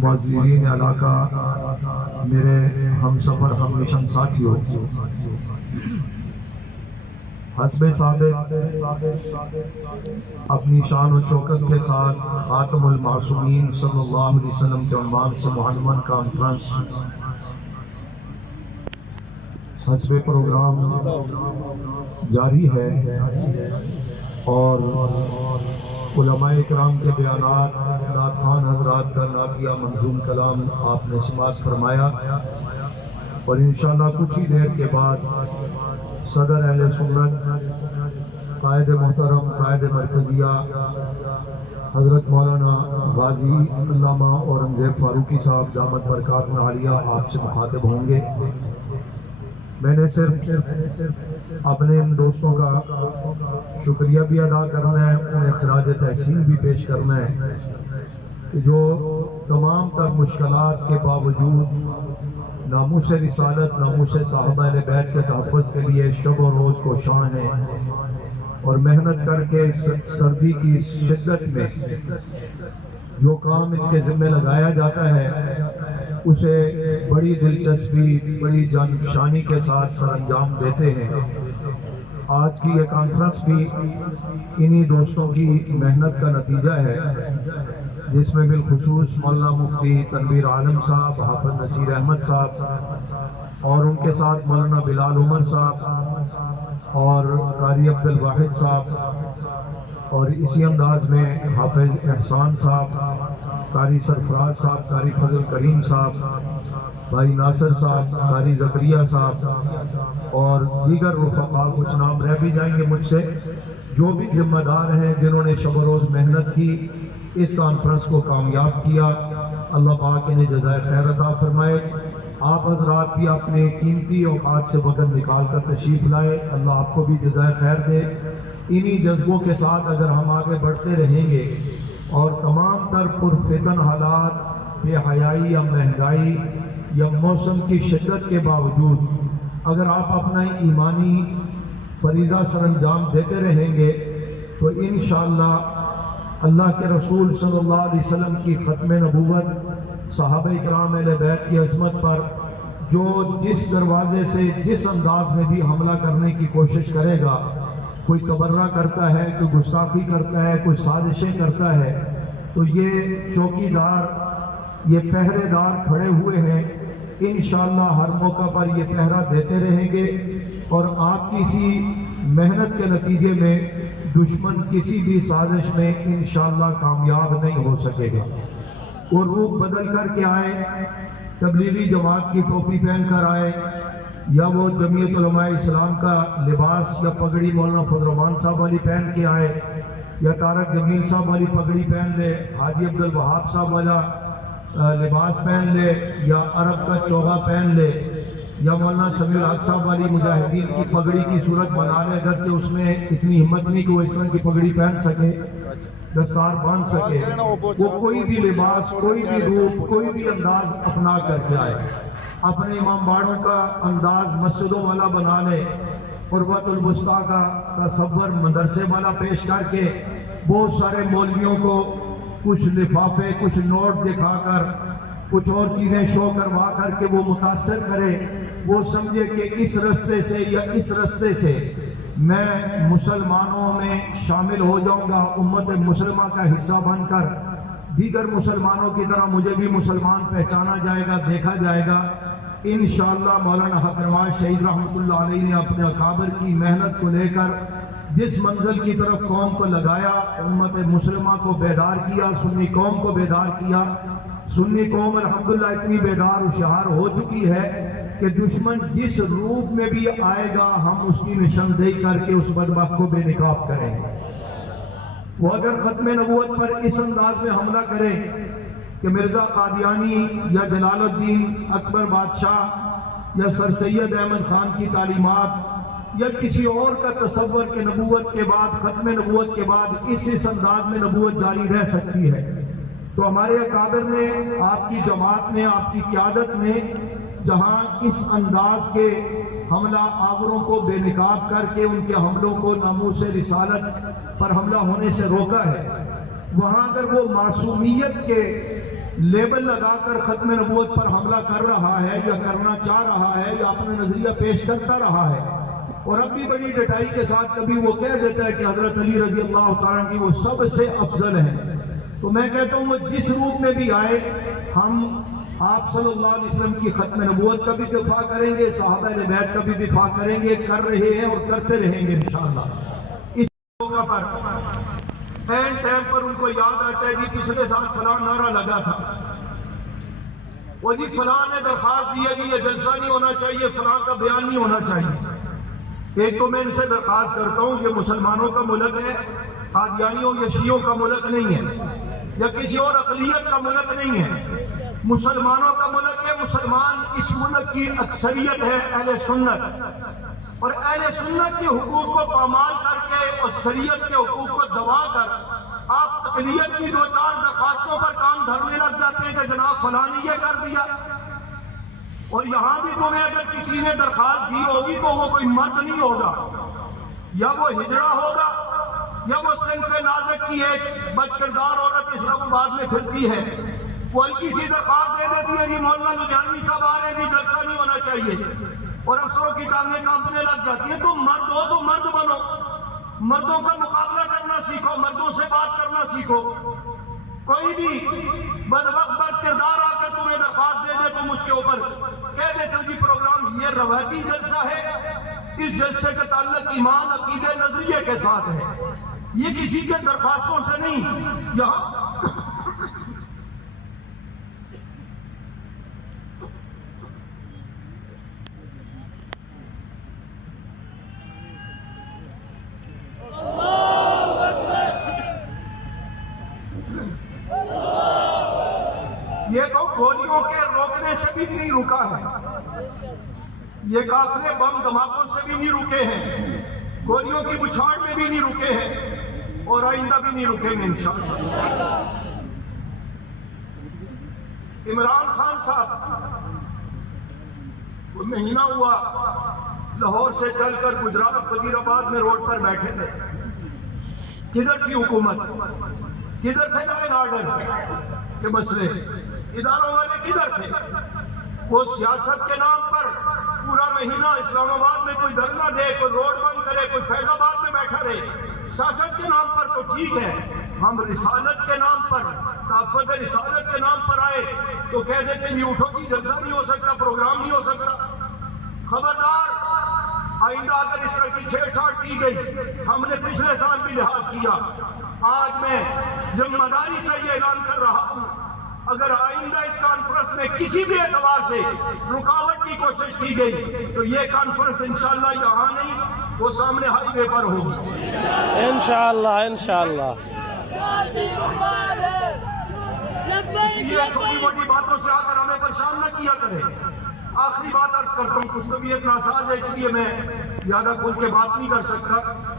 معززین علاقہ، میرے ہم سفر ہم مشن ساتھیوں، حسب ثابت اپنی شان و شوکت کے ساتھ خاتم المعصومین صلی اللہ علیہ وسلم کے عنوان سے معلومن کانفرنس حسب پروگرام جاری ہے، اور علماء اکرام کے بیانات، نعت خوان حضرات کا نعتیہ منظوم کلام آپ نے سماعت فرمایا، اور انشاءاللہ کچھ ہی دیر کے بعد صدر اہل سنت قائد محترم قائد مرکزیہ حضرت مولانا غازی علامہ اورنگزیب فاروقی صاحب دامت برکاتہ عالیہ آپ سے مخاطب ہوں گے۔ میں نے صرف اپنے ان دوستوں کا شکریہ بھی ادا کرنا ہے، انہیں خراج تحسین بھی پیش کرنا ہے کہ جو تمام تر مشکلات کے باوجود ناموس رسالت، ناموس صحابہ اہل بیت کے تحفظ کے لیے شب و روز کوشاں ہیں، اور محنت کر کے سردی کی شدت میں جو کام ان کے ذمہ لگایا جاتا ہے اسے بڑی دلچسپی، بڑی جانفشانی کے ساتھ سر انجام دیتے ہیں۔ آج کی یہ کانفرنس بھی انہی دوستوں کی محنت کا نتیجہ ہے، جس میں بالخصوص مولانا مفتی تنویر عالم صاحب، حافظ نصیر احمد صاحب، اور ان کے ساتھ مولانا بلال عمر صاحب اور قاری عبد الواحد صاحب، اور اسی انداز میں حافظ احسان صاحب، قاری سرفراز صاحب، قاری فضل کریم صاحب، بھائی ناصر صاحب، قاری زکریا صاحب، اور دیگر رفقاء، کچھ نام رہ بھی جائیں گے مجھ سے، جو بھی ذمہ دار ہیں جنہوں نے شب و روز محنت کی، اس کانفرنس کو کامیاب کیا۔ اللہ پاک انہیں جزائے خیر عطا فرمائے۔ آپ حضرات بھی اپنے قیمتی اوقات سے وقت نکال کر تشریف لائے، اللہ آپ کو بھی جزائے خیر دے۔ انہی جذبوں کے ساتھ اگر ہم آگے بڑھتے رہیں گے اور تمام تر پرفتن حالات، بے حیائی یا مہنگائی یا موسم کی شدت کے باوجود اگر آپ اپنا ایمانی فریضہ سر انجام دیتے رہیں گے تو انشاءاللہ اللہ کے رسول صلی اللہ علیہ وسلم کی ختم نبوت، صحابہ اکرام اہل بیت کی عظمت پر جو جس دروازے سے جس انداز میں بھی حملہ کرنے کی کوشش کرے گا، کوئی تبرہ کرتا ہے، کوئی گستاخی کرتا ہے، کوئی سازشیں کرتا ہے، تو یہ چوکی دار، یہ پہرے دار کھڑے ہوئے ہیں، انشاءاللہ ہر موقع پر یہ پہرہ دیتے رہیں گے، اور آپ کی اسی محنت کے نتیجے میں دشمن کسی بھی سازش میں انشاءاللہ کامیاب نہیں ہو سکے گا۔ وہ روح بدل کر کے آئے، تبلیغی جماعت کی ٹوپی پہن کر آئے، یا وہ جمعیت علماء اسلام کا لباس یا پگڑی مولانا فضل الرحمان صاحب والی پہن کے آئے، یا طارق جمیل صاحب والی پگڑی پہن لے، حاجی عبد الوہاب صاحب والا لباس پہن لے، یا عرب کا چوغا پہن لے، یا مولانا سمیع الحق صاحب والی مجاہدین کی پگڑی کی صورت بنا لے، اگرچہ اس میں اتنی ہمت نہیں کہ وہ اس طرح کی پگڑی پہن سکے، دستار باندھ سکے، وہ کوئی بھی لباس، کوئی بھی روپ، کوئی بھی انداز اپنا کر کے آئے، اپنے امام باڑوں کا انداز مسجدوں والا بنا لے، قربت الوسطیٰ کا تصور مدرسے والا پیش کر کے بہت سارے مولویوں کو کچھ لفافے، کچھ نوٹ دکھا کر، کچھ اور چیزیں شو کروا کر کے وہ متاثر کرے، وہ سمجھے کہ اس رستے سے یا اس رستے سے میں مسلمانوں میں شامل ہو جاؤں گا، امت مسلمہ کا حصہ بن کر دیگر مسلمانوں کی طرح مجھے بھی مسلمان پہچانا جائے گا، دیکھا جائے گا۔ انشاءاللہ مولانا حق نواز شہید رحمۃ اللہ علیہ نے اپنے اکابر کی محنت کو لے کر جس منزل کی طرف قوم کو لگایا، امت مسلمہ کو بیدار کیا، سنی قوم کو بیدار کیا۔ سنی قوم الحمدللہ اتنی بیدار و شعار ہو چکی ہے کہ دشمن جس روپ میں بھی آئے گا ہم اس کی نشاندہی کر کے اس بدبخت کو بے نقاب کریں گے۔ وہ اگر ختم نبوت پر اس انداز میں حملہ کرے کہ مرزا قادیانی یا جلال الدین اکبر بادشاہ یا سر سید احمد خان کی تعلیمات یا کسی اور کا تصور کہ نبوت کے بعد، ختم نبوت کے بعد اس انداز میں نبوت جاری رہ سکتی ہے، تو ہمارے اکابر نے، آپ کی جماعت نے، آپ کی قیادت نے جہاں اس انداز کے حملہ آوروں کو بے نقاب کر کے ان کے حملوں کو ناموس رسالت پر حملہ ہونے سے روکا ہے، وہاں اگر وہ معصومیت کے لیبل لگا کر ختم نبوت پر حملہ کر رہا ہے یا کرنا چاہ رہا ہے یا اپنا نظریہ پیش کرتا رہا ہے، اور اب بھی بڑی ڈٹائی کے ساتھ کبھی وہ کہہ دیتا ہے کہ حضرت علی رضی اللہ تعالیٰ کی وہ سب سے افضل ہیں، تو میں کہتا ہوں وہ جس روپ میں بھی آئے، ہم آپ صلی اللہ علیہ وسلم کی ختم نبوت کا بھی دفاع کریں گے، صحابہ اہل بیت کا بھی دفاع کریں گے، کر رہے ہیں اور کرتے رہیں گے انشاءاللہ۔ اس موقع پر اینڈ ٹائم پر ان کو یاد آتا ہے جی پچھلے سال فلاں نعرہ لگا تھا، وہ جی فلاں نے درخواست دیا کہ یہ جلسہ نہیں ہونا چاہیے، فلاں کا بیان نہیں ہونا چاہیے۔ ایک تو میں ان سے درخواست کرتا ہوں یہ مسلمانوں کا ملک ہے، قادیانیوں یا شیعوں کا ملک نہیں ہے یا کسی اور اقلیت کا ملک نہیں ہے، مسلمانوں کا ملک ہے۔ مسلمان اس ملک کی اکثریت ہے، اہل سنت، اور اہل سنت کے حقوق کو پامال کر کے اکثریت کے حقوق کو دبا کر آپ اقلیت کی دو چار درخواستوں پر کام دھرنے لگ جاتے ہیں کہ جناب فلاں نے یہ کر دیا، اور یہاں بھی تمہیں اگر کسی نے درخواست دی ہوگی تو وہ کوئی مرد نہیں ہوگا، یا وہ ہجڑا ہوگا، یا وہ صنف نازک کی ایک بد کردار عورت اسلام آباد میں پھرتی ہے، وہ ہلکی سی درخواست دے دیتی ہے جی مولانا لدھیانوی صاحب آ رہے ہیں جی جلسہ نہیں ہونا چاہیے، اور افسروں کی ٹانگیں کانپنے لگ جاتی ہیں۔ تم مرد ہو تو مرد بنو، مردوں کا مقابلہ کرنا سیکھو، مردوں سے بات کرنا سیکھو۔ کوئی بھی بدبخت بد کردار آ کر تمہیں درخواست دے دے تم اس کے اوپر کہہ دیتے ہو جی پروگرام یہ روایتی جلسہ ہے، اس جلسے کا تعلق ایمان عقیدے نظریے کے ساتھ ہے، یہ کسی کے درخواستوں سے نہیں۔ یہاں یہ تو گولیوں کے روکنے سے بھی نہیں رکا ہے، یہ قافلے بم دھماکوں سے بھی نہیں رکے ہیں، گولیوں کی بچھاڑ میں بھی نہیں رکے ہیں، اور آئندہ بھی نہیں رکیں گے انشاءاللہ۔ عمران خان صاحب مہینہ ہوا لاہور سے چل کر گجرات وزیر آباد میں روڈ پر بیٹھے تھے، کدھر تھی حکومت، کدھر تھے لا اینڈ آرڈر کے مسئلے، اداروں والے کدھر تھے؟ وہ سیاست کے نام پر پورا مہینہ اسلام آباد میں کوئی دھرنا دے، کوئی روڈ بند کرے، کوئی فیض آباد میں بیٹھا رہے۔ سیاست کے نام پر تو ٹھیک ہے، ہم رسالت کے نام پر، تعفت رسالت کے نام پر آئے تو کہہ دیتے ہیں اٹھو کہ جلسہ نہیں ہو سکتا، پروگرام نہیں ہو سکتا۔ خبردار، آئندہ اگر اس طرح کی چھیڑ چھاڑ کی گئی، ہم نے پچھلے سال بھی لحاظ کیا، آج میں ذمہ داری سے یہ اعلان کر رہا ہوں، اگر آئندہ اس کانفرنس میں کسی بھی اعتبار سے رکاوٹ کی کوشش کی گئی تو یہ کانفرنس انشاءاللہ یہاں نہیں، وہ سامنے ہائی وے پر ہوگی انشاءاللہ انشاءاللہ۔ اس لیے چھوٹی موٹی باتوں سے آ کر ہمیں پریشان نہ کیا کرے۔ آخری بات عرض کرتا ہوں، کچھ تو بھی ایک ناساز ہے، اس لیے میں زیادہ کھل کے بات نہیں کر سکتا۔